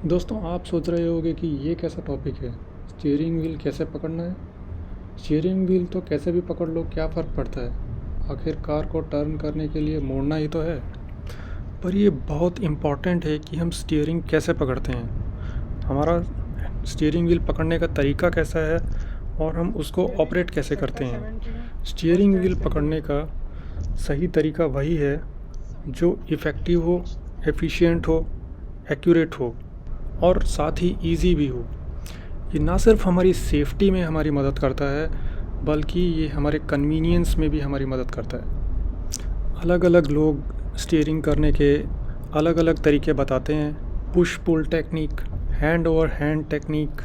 दोस्तों, आप सोच रहे होंगे कि ये कैसा टॉपिक है। स्टीयरिंग व्हील कैसे पकड़ना है। स्टीयरिंग व्हील तो कैसे भी पकड़ लो, क्या फ़र्क पड़ता है। आखिर कार को टर्न करने के लिए मोड़ना ही तो है। पर ये बहुत इम्पॉर्टेंट है कि हम स्टीयरिंग कैसे पकड़ते हैं, हमारा स्टीयरिंग व्हील पकड़ने का तरीका कैसा है और हम उसको ऑपरेट कैसे करते हैं। स्टीयरिंग व्हील पकड़ने का सही तरीका वही है जो इफ़ेक्टिव हो, एफिशिएंट हो, एक्यूरेट हो और साथ ही ईज़ी भी हो। ये ना सिर्फ हमारी सेफ्टी में हमारी मदद करता है, बल्कि ये हमारे कन्वीनियंस में भी हमारी मदद करता है। अलग अलग लोग स्टीयरिंग करने के अलग अलग तरीके बताते हैं। Push pull technique, hand over hand technique,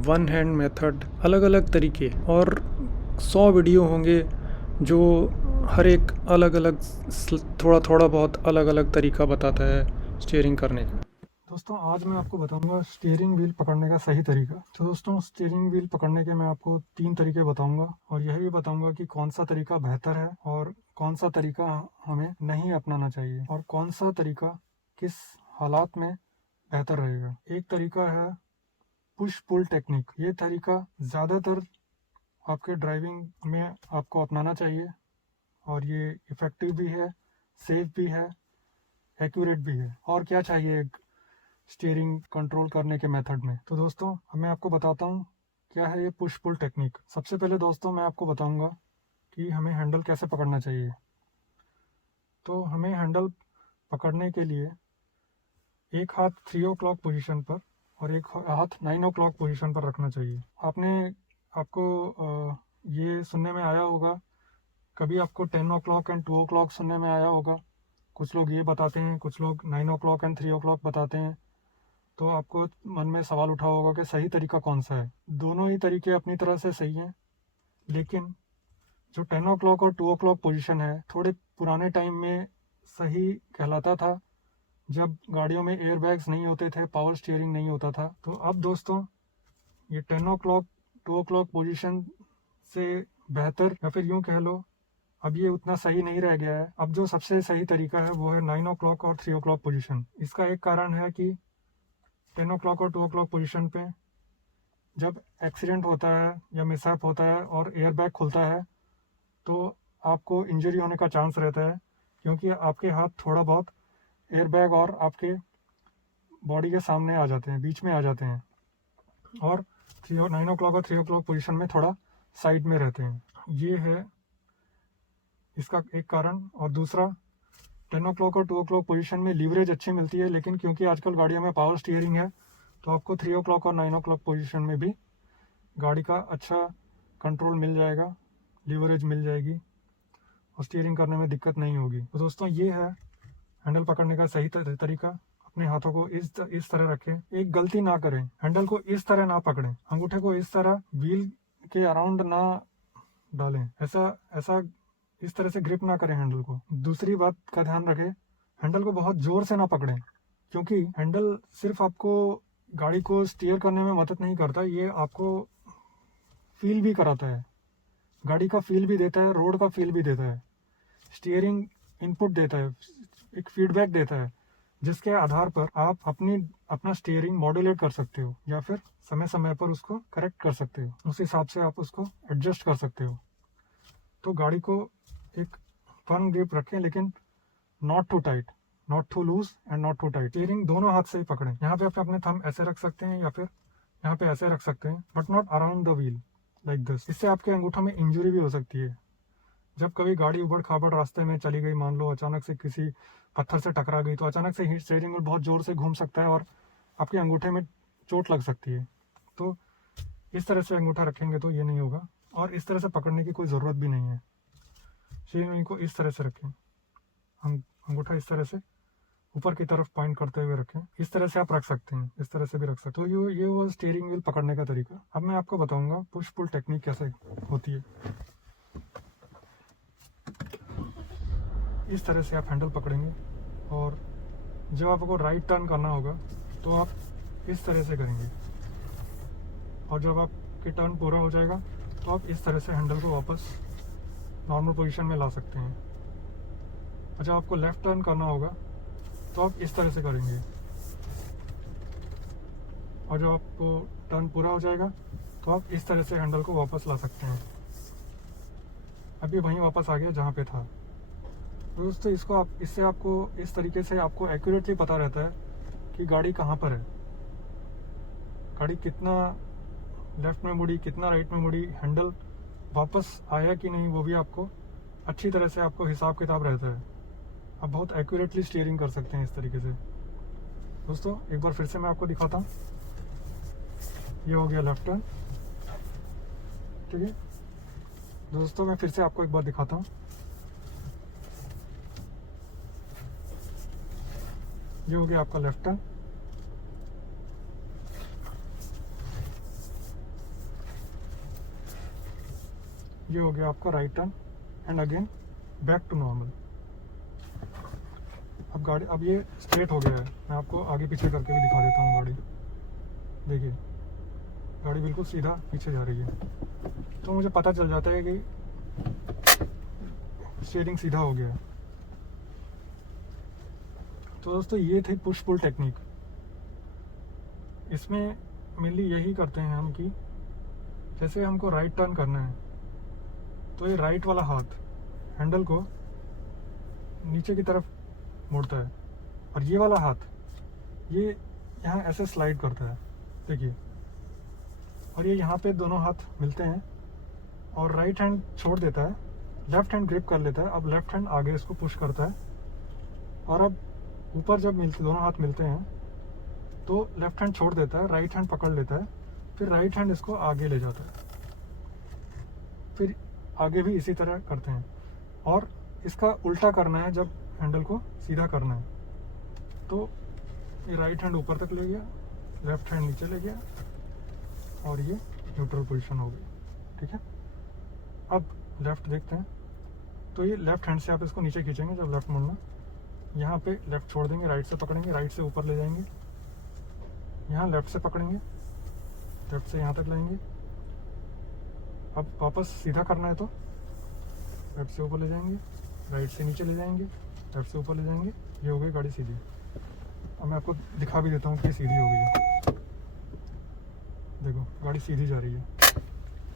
one hand method, अलग अलग तरीके और 100 वीडियो होंगे जो हर एक अलग अलग थोड़ा थोड़ा बहुत अलग अलग तरीका बताता है स्टीयरिंग करने का। दोस्तों, आज मैं आपको बताऊंगा स्टीयरिंग व्हील पकड़ने का सही तरीका। तो दोस्तों, स्टीयरिंग व्हील पकड़ने के मैं आपको 3 तरीके बताऊंगा और यह भी बताऊंगा कि कौन सा तरीका बेहतर है और कौन सा तरीका हमें नहीं अपनाना चाहिए और कौन सा तरीका किस हालात में बेहतर रहेगा। एक तरीका है पुश पुल टेक्निक। ये तरीका ज़्यादातर आपके ड्राइविंग में आपको अपनाना चाहिए और ये इफ़ेक्टिव भी है, सेफ भी है, एक्यूरेट भी है। और क्या चाहिए एक स्टीयरिंग कंट्रोल करने के मेथड में। तो दोस्तों, अब मैं आपको बताता हूँ क्या है ये पुश पुल टेक्निक। सबसे पहले दोस्तों मैं आपको बताऊंगा कि हमें हैंडल कैसे पकड़ना चाहिए। तो हमें हैंडल पकड़ने के लिए एक हाथ 3 o'clock पोजीशन पर और एक हाथ 9 o'clock पोजीशन पर रखना चाहिए। आपको ये सुनने में आया होगा, कभी आपको 10 o'clock एंड 2 o'clock सुनने में आया होगा। कुछ लोग ये बताते हैं, कुछ लोग 9 o'clock एंड 3 o'clock बताते हैं। तो आपको मन में सवाल उठा होगा कि सही तरीका कौन सा है। दोनों ही तरीके अपनी तरह से सही हैं, लेकिन जो 10 o'clock और 2 o'clock पोजीशन है, थोड़े पुराने टाइम में सही कहलाता था, जब गाड़ियों में एयर बैग्स नहीं होते थे, पावर स्टीयरिंग नहीं होता था। तो अब दोस्तों, ये 10 o'clock 2 o'clock पोजीशन से बेहतर, या फिर यूँ कह लो, अब ये उतना सही नहीं रह गया है। अब जो सबसे सही तरीका है वो है 9 o'clock और 3 o'clock पोजीशन। इसका एक कारण है कि 10 o'clock और 2 o'clock पोजीशन पे जब एक्सीडेंट होता है या मिसहैप होता है और एयर बैग खुलता है, तो आपको इंजरी होने का चांस रहता है, क्योंकि आपके हाथ थोड़ा बहुत एयर बैग और आपके बॉडी के सामने आ जाते हैं, बीच में आ जाते हैं, और 9 o'clock और 3 o'clock पोजीशन में थोड़ा साइड में रहते हैं। ये है इसका एक कारण। और दूसरा, 10 o'clock और 2 o'clock पोजीशन में लीवरेज अच्छी मिलती है, लेकिन क्योंकि आजकल गाड़ियों में पावर स्टीयरिंग है, तो आपको 3 o'clock और 9 o'clock पोजीशन में भी गाड़ी का अच्छा कंट्रोल मिल जाएगा, लीवरेज मिल जाएगी और स्टीयरिंग करने में दिक्कत नहीं होगी। तो दोस्तों, ये है हैंडल पकड़ने का सही तरीका। अपने हाथों को इस तरह रखें। एक गलती ना करें, हैंडल को इस तरह ना पकड़ें, अंगूठे को इस तरह व्हील के अराउंड ना डालें, ऐसा ऐसा इस तरह से ग्रिप ना करें हैंडल को। दूसरी बात का ध्यान रखें, हैंडल को बहुत जोर से ना पकड़ें, क्योंकि हैंडल सिर्फ आपको गाड़ी को स्टीयर करने में मदद नहीं करता, ये आपको फील भी कराता है, गाड़ी का फील भी देता है, रोड का फील भी देता है। स्टीयरिंग इनपुट देता है, एक फीडबैक देता है, जिसके आधार पर आप अपना स्टीयरिंग मॉड्यूलेट कर सकते हो या फिर समय समय पर उसको करेक्ट कर सकते हो। उस हिसाब से आप उसको एडजस्ट कर सकते हो। तो गाड़ी को एक फर्म ग्रिप रखें, लेकिन not too tight, not too loose and not too tight. Steering दोनों हाथ से ही पकड़ें। यहाँ पे आप अपने थंब ऐसे रख सकते हैं या फिर यहाँ पे ऐसे रख सकते हैं, but not around the wheel like this. इससे आपके अंगूठों में इंजरी भी हो सकती है। जब कभी गाड़ी उबड़ खाबड़ रास्ते में चली गई, मान लो अचानक से किसी पत्थर से टकरा गई, तो अचानक से स्टीयरिंग व्हील बहुत जोर से घूम सकता है और आपके अंगूठे में चोट लग सकती है। तो इस तरह से अंगूठा रखेंगे तो ये नहीं होगा, और इस तरह से पकड़ने की कोई ज़रूरत भी नहीं है। स्टीयरिंग व्हील को इस तरह से रखें, अंगूठा इस तरह से ऊपर की तरफ पॉइंट करते हुए रखें। इस तरह से आप रख सकते हैं, इस तरह से भी रख सकते हो। तो ये वो स्टीयरिंग व्हील पकड़ने का तरीका। अब मैं आपको बताऊंगा पुश पुल टेक्निक कैसे होती है। इस तरह से आप हैंडल पकड़ेंगे और जब आपको राइट टर्न करना होगा तो आप इस तरह से करेंगे, और जब आपकी टर्न पूरा हो जाएगा तो आप इस तरह से हैंडल को वापस नॉर्मल पोजीशन में ला सकते हैं। और जब आपको लेफ़्ट टर्न करना होगा तो आप इस तरह से करेंगे। और जब आपको टर्न पूरा हो जाएगा तो आप इस तरह से हैंडल को वापस ला सकते हैं। अभी वहीं वापस आ गया जहाँ पे था। दोस्तों इससे आपको इस तरीके से आपको एक्यूरेटली पता रहता है कि गाड़ी कहाँ पर है, गाड़ी कितना लेफ़्ट में मुड़ी, कितना राइट में मुड़ी, हैंडल वापस आया कि नहीं, वो भी आपको अच्छी तरह से आपको हिसाब किताब रहता है। आप बहुत एक्यूरेटली स्टीयरिंग कर सकते हैं इस तरीके से। दोस्तों एक बार फिर से मैं आपको दिखाता हूँ। ये हो गया लेफ्ट टर्न, ठीक है। दोस्तों मैं फिर से आपको एक बार दिखाता हूँ। ये हो गया आपका लेफ्ट टर्न, ये हो गया आपका right turn and again back to normal. अब ये स्ट्रेट हो गया है। मैं आपको आगे पीछे करके भी दिखा देता हूँ। गाड़ी देखिए, गाड़ी बिल्कुल सीधा पीछे जा रही है, तो मुझे पता चल जाता है कि स्टीयरिंग सीधा हो गया है। तो दोस्तों ये थी पुश पुल टेक्निक। इसमें मेनली यही करते हैं हम कि जैसे हमको राइट टर्न करना है तो ये राइट वाला हाथ हैंडल को नीचे की तरफ मुड़ता है और ये वाला हाथ ये यहाँ ऐसे स्लाइड करता है, देखिए। और ये यहाँ पे दोनों हाथ मिलते हैं और राइट हैंड छोड़ देता है, लेफ्ट हैंड ग्रिप कर लेता है। अब लेफ्ट हैंड आगे इसको पुश करता है और अब ऊपर जब दोनों हाथ मिलते हैं तो लेफ्ट हैंड छोड़ देता है, राइट हैंड पकड़ लेता है, फिर राइट हैंड इसको आगे ले जाता है। फिर आगे भी इसी तरह करते हैं और इसका उल्टा करना है। जब हैंडल को सीधा करना है तो ये राइट हैंड ऊपर तक ले गया, लेफ्ट हैंड नीचे ले गया और ये न्यूट्रल पोजीशन हो गई, ठीक है। अब लेफ्ट देखते हैं। तो ये लेफ्ट हैंड से आप इसको नीचे खींचेंगे जब लेफ्ट मुड़ना, यहाँ पे लेफ्ट छोड़ देंगे, राइट से पकड़ेंगे, राइट से ऊपर ले जाएंगे, यहाँ लेफ्ट से पकड़ेंगे, लेफ्ट से यहाँ तक लाएंगे। अब वापस सीधा करना है तो लेफ्ट से ऊपर ले जाएंगे, राइट से नीचे ले जाएंगे, लेफ्ट से ऊपर ले जाएंगे। ये हो गई गाड़ी सीधी। अब मैं आपको दिखा भी देता हूँ कि सीधी हो गई है। देखो गाड़ी सीधी जा रही है।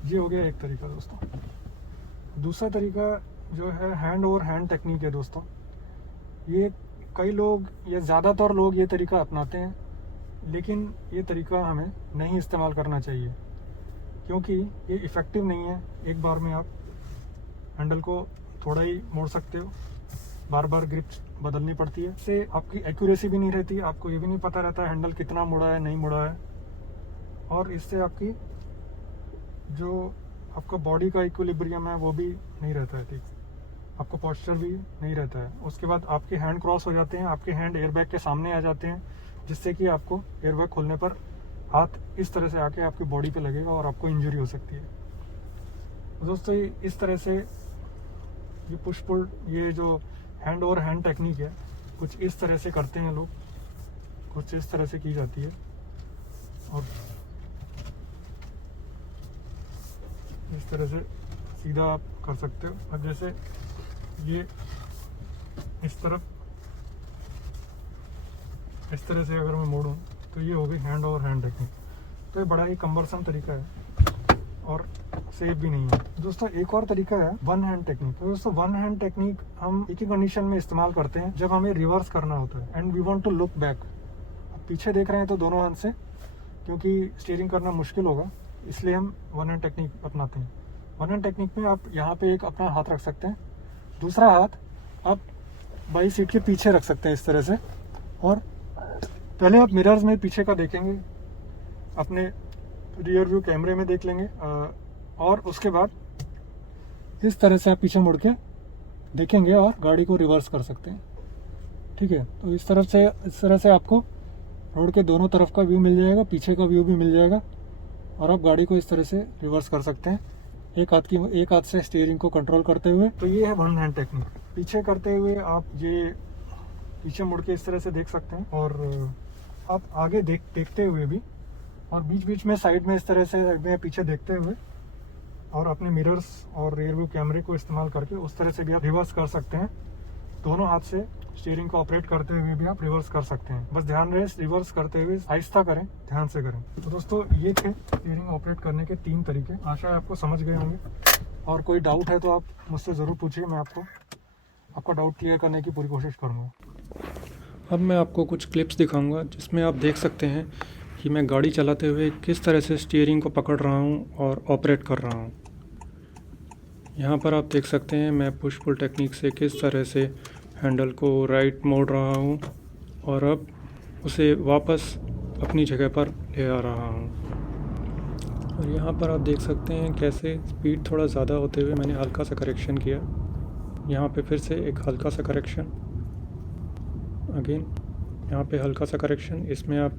ये हो गया एक तरीका दोस्तों। दूसरा तरीका जो है हैंड ओवर हैंड टेक्निक है दोस्तों। ये कई लोग या ज़्यादातर लोग ये तरीका अपनाते हैं, लेकिन ये तरीका हमें नहीं इस्तेमाल करना चाहिए क्योंकि ये इफ़ेक्टिव नहीं है। एक बार में आप हैंडल को थोड़ा ही मोड़ सकते हो, बार बार ग्रिप बदलनी पड़ती है। इससे आपकी एक्यूरेसी भी नहीं रहती, आपको ये भी नहीं पता रहता है हैंडल कितना मुड़ा है नहीं मुड़ा है, और इससे आपकी जो आपका बॉडी का इक्विलिब्रियम है वो भी नहीं रहता है ठीक, आपका पोस्चर भी नहीं रहता है। उसके बाद आपके हैंड क्रॉस हो जाते हैं, आपके हैंड एयरबैग के सामने आ जाते हैं, जिससे कि आपको एयरबैग खोलने पर हाथ इस तरह से आके आपकी बॉडी पे लगेगा और आपको इंजरी हो सकती है। दोस्तों इस तरह से ये पुश पुल, ये जो हैंड ओवर हैंड टेक्निक है, कुछ इस तरह से करते हैं लोग, कुछ इस तरह से की जाती है और इस तरह से सीधा आप कर सकते हो। अब जैसे ये इस तरह से अगर मैं मोड़ूं तो ये हो गई हैंड ओवर हैंड टेक्निक। तो ये बड़ा ही कम्बरसम तरीका है और सेफ भी नहीं है। दोस्तों एक और तरीका है वन हैंड टेक्निक। तो दोस्तों वन हैंड टेक्निक हम एक ही कंडीशन में इस्तेमाल करते हैं जब हमें रिवर्स करना होता है and we want to look back. पीछे देख रहे हैं तो दोनों हाथ से, क्योंकि स्टीयरिंग करना मुश्किल होगा, इसलिए हम वन हैंड टेक्निक अपनाते हैं। वन हैंड टेक्निक में आप यहाँ पे एक अपना हाथ रख सकते हैं, दूसरा हाथ आप बाई सीट के पीछे रख सकते हैं इस तरह से, और पहले आप मिरर्स में पीछे का देखेंगे, अपने रियर व्यू कैमरे में देख लेंगे, और उसके बाद इस तरह से आप पीछे मुड़ के देखेंगे और गाड़ी को रिवर्स कर सकते हैं। ठीक है, तो इस तरह से आपको रोड के दोनों तरफ का व्यू मिल जाएगा, पीछे का व्यू भी मिल जाएगा, और आप गाड़ी को इस तरह से रिवर्स कर सकते हैं एक हाथ से स्टीयरिंग को कंट्रोल करते हुए। तो ये है वन हैंड टेक्निक। पीछे करते हुए आप ये पीछे मुड़ के इस तरह से देख सकते हैं, और आप आगे देखते हुए भी, और बीच बीच में साइड में इस तरह से पीछे देखते हुए, और अपने मिरर्स और रियर व्यू कैमरे को इस्तेमाल करके उस तरह से भी आप रिवर्स कर सकते हैं। दोनों हाथ से स्टीयरिंग को ऑपरेट करते हुए भी आप रिवर्स कर सकते हैं। बस ध्यान रहे रिवर्स करते हुए आहिस्ता करें, ध्यान से करें। तो दोस्तों ये थे स्टीयरिंग ऑपरेट करने के 3 तरीके। आशा है आपको समझ गए होंगे, और कोई डाउट है तो आप मुझसे ज़रूर पूछिए, मैं आपका डाउट क्लियर करने की पूरी कोशिश करूँगा। अब मैं आपको कुछ क्लिप्स दिखाऊंगा जिसमें आप देख सकते हैं कि मैं गाड़ी चलाते हुए किस तरह से स्टीयरिंग को पकड़ रहा हूं और ऑपरेट कर रहा हूं। यहां पर आप देख सकते हैं मैं पुश पुल टेक्निक से किस तरह से हैंडल को राइट मोड़ रहा हूं और अब उसे वापस अपनी जगह पर ले आ रहा हूं। और यहां पर आप देख सकते हैं कैसे स्पीड थोड़ा ज़्यादा होते हुए मैंने हल्का सा करेक्शन किया। यहाँ पे फिर से एक हल्का सा करेक्शन, अगेन यहाँ पे हल्का सा करेक्शन। इसमें आप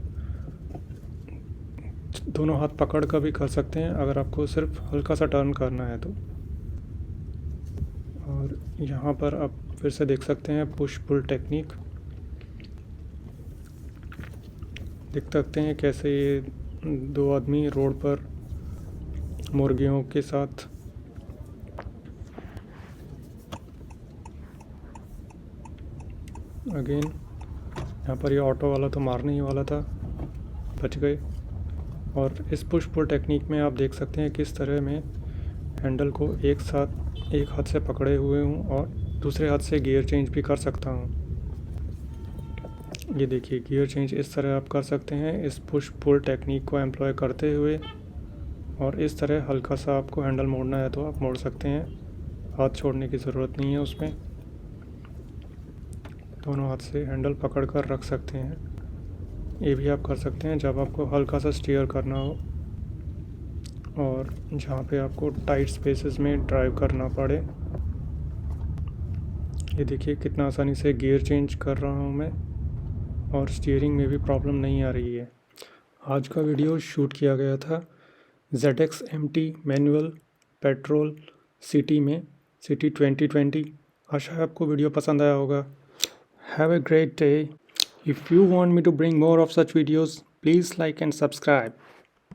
दोनों हाथ पकड़ कर भी कर सकते हैं अगर आपको सिर्फ हल्का सा टर्न करना है तो। और यहाँ पर आप फिर से देख सकते हैं पुश पुल टेक्निक, देख सकते हैं कैसे ये 2 आदमी रोड पर मुर्गियों के साथ अगेन यहाँ पर ये ऑटो वाला तो मारने ही वाला था, बच गए। और इस पुश पुल टेक्निक में आप देख सकते हैं किस तरह मैं हैंडल को एक हाथ से पकड़े हुए हूँ और दूसरे हाथ से गियर चेंज भी कर सकता हूँ। ये देखिए गियर चेंज इस तरह आप कर सकते हैं इस पुश पुल टेक्निक को एम्प्लॉय करते हुए। और इस तरह हल्का सा आपको हैंडल मोड़ना है तो आप मोड़ सकते हैं, हाथ छोड़ने की ज़रूरत नहीं है उसमें। दोनों हाथ से हैंडल पकड़ कर रख सकते हैं। ये भी आप कर सकते हैं जब आपको हल्का सा स्टीयर करना हो और जहाँ पे आपको टाइट स्पेसेस में ड्राइव करना पड़े। ये देखिए कितना आसानी से गियर चेंज कर रहा हूँ मैं और स्टीयरिंग में भी प्रॉब्लम नहीं आ रही है। आज का वीडियो शूट किया गया था ZX MT manual petrol city में, सिटी 2020। आशा है आपको वीडियो पसंद आया होगा। Have a great day. If you want me to bring more of such videos, please like and subscribe.